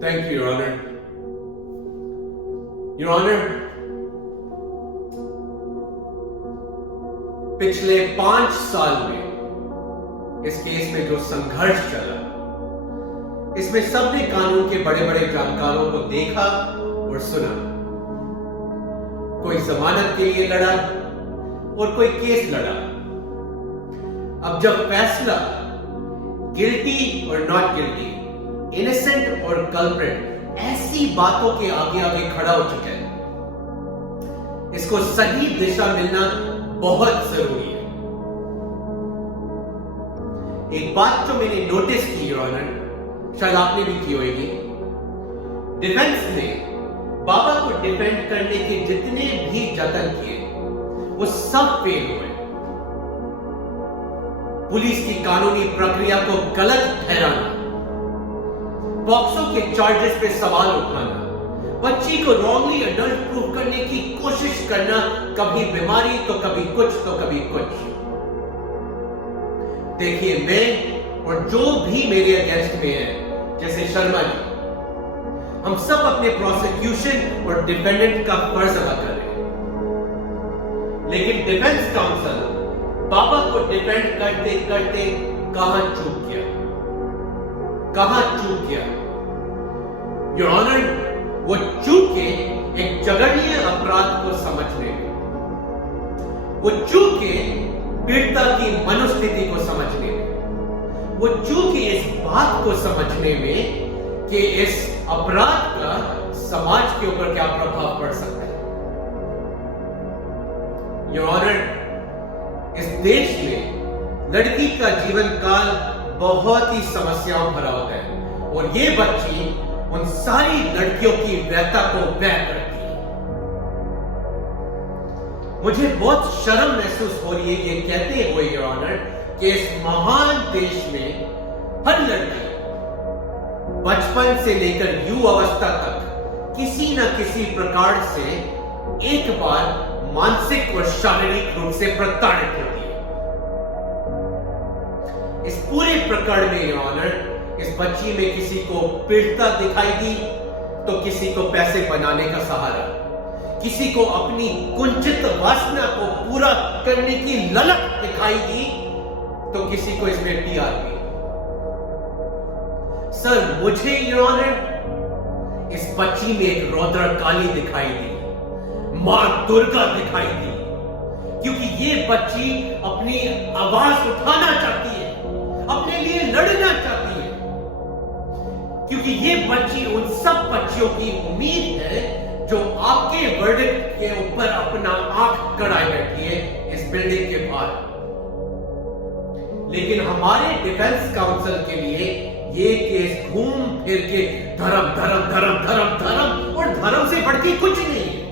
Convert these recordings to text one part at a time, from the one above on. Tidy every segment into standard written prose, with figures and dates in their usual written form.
Thank you, Your Honor. Your Honor, पिछले 5 साल में इस केस में जो संघर्ष चला, इसमें सबने कानून के बड़े बड़े जानकारों को देखा और सुना। कोई जमानत के लिए लड़ा और कोई केस लड़ा। अब जब फैसला गिल्टी और नॉट गिल्टी, इनोसेंट और कल्प्रिट ऐसी बातों के आगे आगे खड़ा हो चुका है, इसको सही दिशा मिलना बहुत जरूरी है। एक बात जो मैंने नोटिस की, योर ऑनर, शायद आपने भी की होगी, डिफेंस ने बाबा को डिफेंड करने के जितने भी जतन किए वो सब फेल हुए। पुलिस की कानूनी प्रक्रिया को गलत ठहराना, पॉक्सो के चार्जेस पे सवाल उठाना, बच्ची को रॉन्गली अडल्ट प्रूव करने की कोशिश करना, कभी बीमारी तो कभी कुछ तो कभी कुछ। देखिए, मैं और जो भी मेरे अगेंस्ट में है, जैसे शर्मा जी, हम सब अपने प्रोसिक्यूशन और डिफेंडेंट का फर्ज अदा कर रहे हैं, लेकिन डिफेंस काउंसिल बाबा को डिफेंड करते करते कहां चूक गया, कहां चूक गया। योर ऑनर, वो चूके एक जघन्य अपराध को समझने में, वो चूके पीड़िता की मनोस्थिति को समझने में, वो चूके इस बात को समझने में कि इस अपराध का समाज के ऊपर क्या प्रभाव पड़ सकता है। योर ऑनर, इस देश में लड़की का जीवन काल बहुत ही समस्याओं भरा होता है और ये बच्ची उन सारी लड़कियों की व्यथा को व्यक्त करती है। मुझे बहुत शर्म महसूस हो रही है ये कहते हुए, योर ऑनर, कि इस महान देश में हर लड़की बचपन से लेकर युवा अवस्था तक किसी न किसी प्रकार से एक बार मानसिक और शारीरिक रूप से प्रताड़ित होती है। इस पूरे प्रकरण में, योर ऑनर, इस बच्ची में किसी को पीड़िता दिखाई दी तो किसी को पैसे बनाने का सहारा, किसी को अपनी कुंठित वासना को पूरा करने की ललक दिखाई दी तो किसी को इसमें टीआरपी। सर, मुझे, योर ऑनर, इस बच्ची में एक रौद्र काली दिखाई दी, मां दुर्गा दिखाई दी, क्योंकि ये बच्ची अपनी आवाज उठाना चाहती है, अपने लिए लड़ना चाहती है, क्योंकि ये बच्ची उन सब बच्चियों की उम्मीद है जो आपके वर्डिक्ट के ऊपर अपना आंख गड़ाए बैठी है इस बिल्डिंग के बाहर। लेकिन हमारे डिफेंस काउंसिल के लिए ये केस घूम फिर के धर्म धर्म धर्म धर्म धर्म और धर्म से बढ़ के कुछ नहीं है।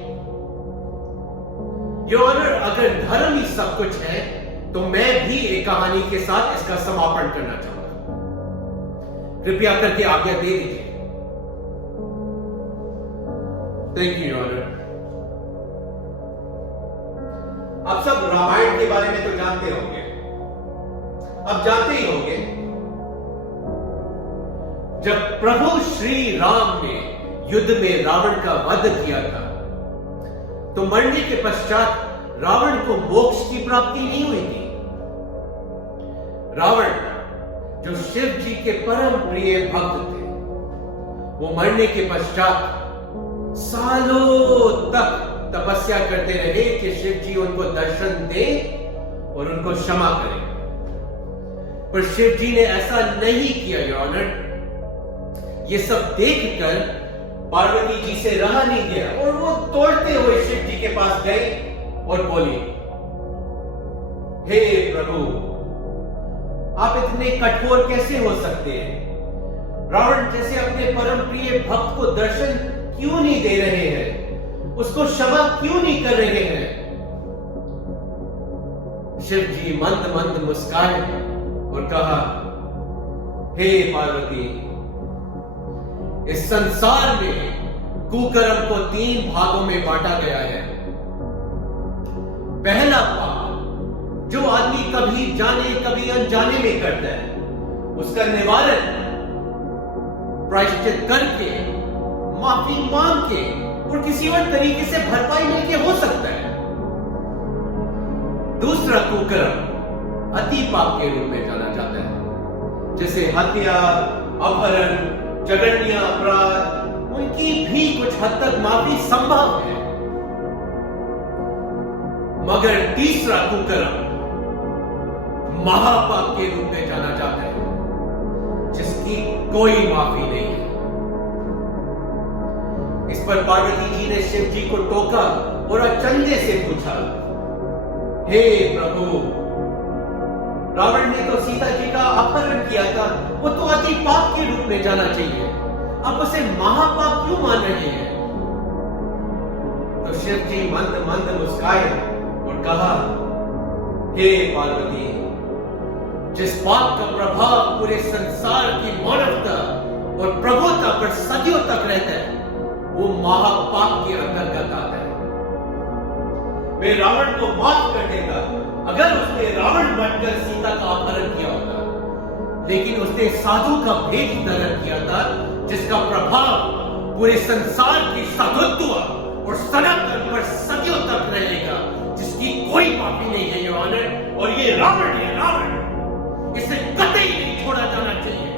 योर ऑनर, अगर धर्म ही सब कुछ है तो मैं भी एक कहानी के साथ इसका समापन करना चाहूंगा। कृपया करके आज्ञा दे दीजिए। Thank you, your honour. आप सब रामायण के बारे में तो जानते होंगे, अब जानते ही होंगे, जब प्रभु श्री राम ने युद्ध में रावण का वध किया था तो मरने के पश्चात रावण को मोक्ष की प्राप्ति नहीं हुई थी। रावण, जो शिव जी के परम प्रिय भक्त थे, वो मरने के पश्चात सालों तक तपस्या करते रहे कि शिव जी उनको दर्शन दें और उनको क्षमा करें, पर शिव जी ने ऐसा नहीं किया, योर ऑनर। ये सब देखकर पार्वती जी से रहा नहीं गया और वो तोड़ते हुए शिव जी के पास गई और बोली, हे प्रभु, आप इतने कठोर कैसे हो सकते हैं? रावण जैसे अपने परम प्रिय भक्त को दर्शन क्यों नहीं दे रहे हैं? उसको क्षमा क्यों नहीं कर रहे हैं? शिव जी मंद मंद मुस्काए और कहा, हे पार्वती, इस संसार में कुकर्म को 3 भागों में बांटा गया है। पहला पाप जो आदमी कभी जाने कभी अनजाने में करता है, उसका निवारण प्रायश्चित करके, माफी मांग के और किसी और तरीके से भरपाई लेके हो सकता है। दूसरा कुकर्म अति पाप के रूप में जाना जाता है, जैसे हत्या, अपहरण, जघन्य अपराध, उनकी भी कुछ हद तक माफी संभव है। मगर तीसरा कुकर्म महापाप के रूप में जाना जाता है, जिसकी कोई माफी नहीं है। इस पर पार्वती जी ने शिव जी को टोका और अचंभे से पूछा, हे प्रभु, रावण ने तो सीता जी का अपहरण किया था, वो तो अति पाप के रूप में जाना चाहिए, आप उसे महापाप क्यों मान रहे हैं? तो शिव जी मंद मंद मुस्काए और कहा, हे पार्वती, जिस पाप का प्रभाव पूरे संसार की मानवता और प्रभुता पर सदियों तक रहता है, वो महापाप के अंतर्गत आता है। मैं रावण को माफ कर देता अगर उसने रावण बनकर सीता का अपहरण किया होता, लेकिन उसने साधु का भेद धारण किया था, जिसका प्रभाव पूरे संसार की साधुत्व और सनातन पर सदियों तक रहेगा, जिसकी कोई माफी नहीं है योर ऑनर। और ये रावण है, रावण, इसे कतई नहीं छोड़ा जाना चाहिए।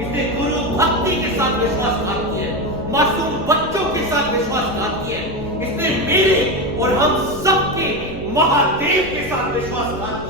इसने गुरु भक्ति के साथ विश्वासघात किया, मासूम बच्चों के साथ विश्वासघात किया, इसने मेरे और हम सबके महादेव के साथ विश्वासघात